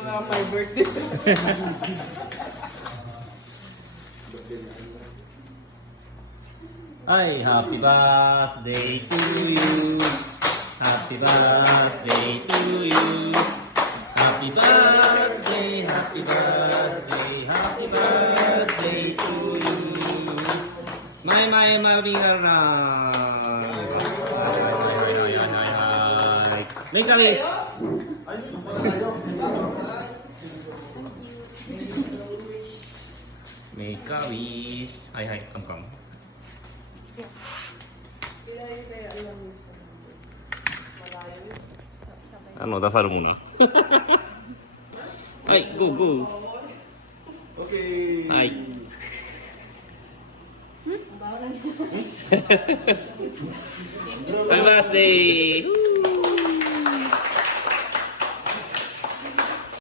nga my birthday. Ay, happy birthday to you. Happy birthday to you. Happy birthday, happy birthday, happy birthday to you. May maringaray. Ay. May kamis. May kamis. Ay, kam. Ano, dasal muna. Ay, go. Okay. Ay. Happy birthday!